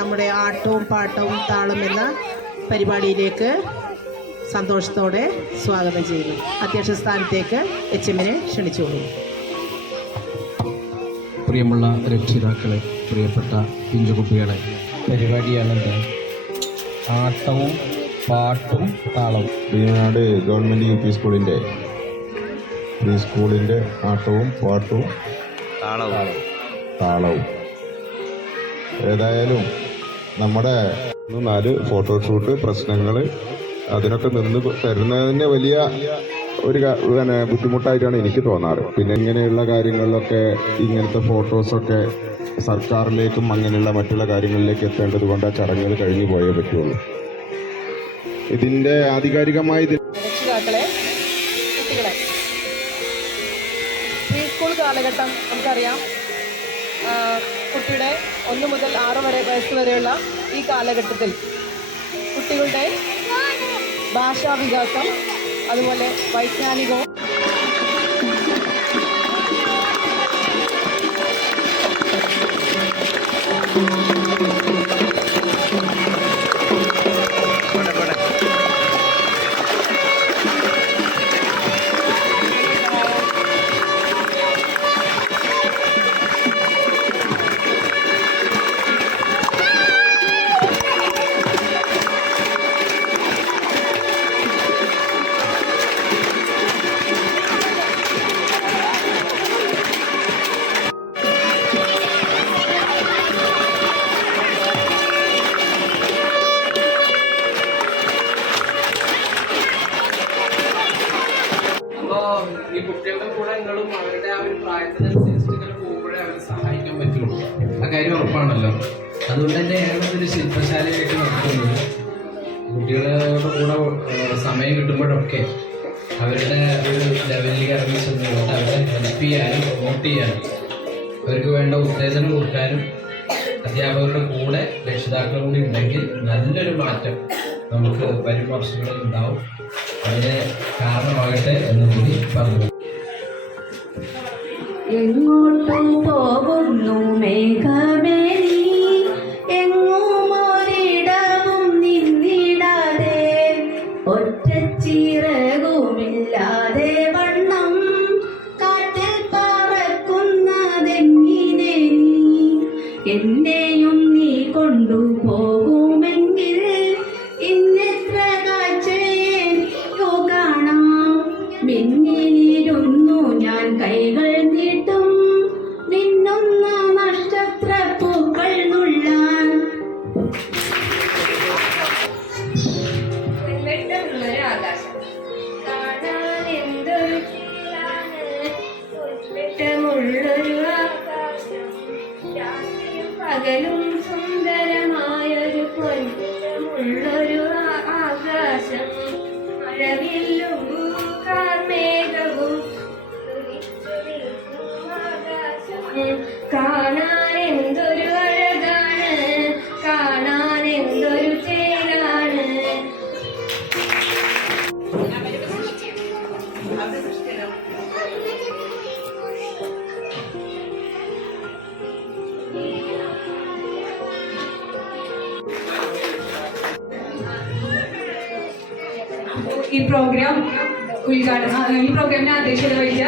നമ്മുടെ ആട്ടവും പാട്ടവും താളം എന്ന പരിപാടിയിലേക്ക് സന്തോഷത്തോടെ സ്വാഗതം ചെയ്യുന്നു. അധ്യക്ഷ സ്ഥാനത്തേക്ക് എച്ച് എമ്മിനെ ക്ഷണിച്ചുകൊള്ളു പ്രിയമുള്ള രക്ഷിതാക്കളെ പ്രിയപ്പെട്ട പിഞ്ചുകുട്ടികളെ പരിപാടിയാണെന്ത് ആട്ടവും പാട്ടും താളവും. ബീനാട് ഗവൺമെന്റ് യു പി സ്കൂളിന്റെ പ്രീ സ്കൂളിന്റെ ആട്ടവും പാട്ടും താളവും. താളവും. ഏതായാലും നമ്മുടെ നാല് ഫോട്ടോഷൂട്ട് പ്രശ്നങ്ങൾ അതിനൊക്കെ നിന്ന് തരുന്നതിന് വലിയ ഒരു പിന്നെ ബുദ്ധിമുട്ടായിട്ടാണ് എനിക്ക് തോന്നാറ്. പിന്നെ ഇങ്ങനെയുള്ള കാര്യങ്ങളിലൊക്കെ ഇങ്ങനത്തെ ഫോട്ടോസൊക്കെ സർക്കാരിലേക്കും അങ്ങനെയുള്ള മറ്റുള്ള കാര്യങ്ങളിലേക്ക് എത്തേണ്ടത് കൊണ്ട് ആ ചടങ്ങുകൾ കഴിഞ്ഞു പോയേ പറ്റുള്ളൂ. ഇതിന്റെ ആധികാരികമായി പ്രീ സ്കൂൾ കാലഘട്ടം നമുക്കറിയാം. കുട്ടിയുടെ ഒന്ന് മുതൽ ആറ് വരെ വയസ്സ് വരെയുള്ള ഈ കാലഘട്ടത്തിൽ കുട്ടികളുടെ ഭാഷാ വികാസം അതുപോലെ വൈജ്ഞാനികവും അപ്പോ കുട്ടികളുടെ കൂടെ നിങ്ങളും അവരുടെ ആ ഒരു പ്രായത്തിനനുസരിച്ചിട്ട് നിങ്ങൾ പോകുമ്പോഴേ അവരെ സഹായിക്കാൻ പറ്റുള്ളൂ. ആ കാര്യം ഉറപ്പാണല്ലോ. അതുകൊണ്ട് തന്നെ ഏതൊരു ശില്പശാലയായിട്ട് നടത്തുന്നത് കുട്ടികളുടെ കൂടെ സമയം കിട്ടുമ്പോഴൊക്കെ അവരുടെ ഒരു ലെവലിൽ ഇറങ്ങി ചെന്നുകൊണ്ട് അവരെ ഹെൽപ്പ് ചെയ്യാനും പ്രൊമോട്ട് ചെയ്യാനും അവർക്ക് വേണ്ട ഉത്തേജനം കൊടുക്കാനും അധ്യാപകരുടെ കൂടെ രക്ഷിതാക്കളും കൂടി ഉണ്ടെങ്കിൽ നല്ലൊരു മാറ്റം നമുക്ക് വരും വർഷങ്ങളിൽ ഉണ്ടാവും. അതിന് കാരണമാകട്ടെ എന്ന് കൂടി പറഞ്ഞു. എങ്ങോട്ടും പോകുന്നു മേഘമേനി എങ്ങും ഒരിടവും നിന്നിടാതെ. ഒറ്റച്ചിറകുമില്ലാതെ വണ്ണം കാറ്റിൽ പറക്കുന്നതെങ്ങിനെ എന്നെയും നീ കൊണ്ടുപോകുമെങ്കിൽ പകലും സുന്ദരമായൊരു പൊൻമുള്ളൊരു ആകാശം മഴവില്ലും ഈ പ്രോഗ്രാം ഉദ്ഘാടനം ഈ പ്രോഗ്രാമിന് അധ്യക്ഷത വഹിച്ച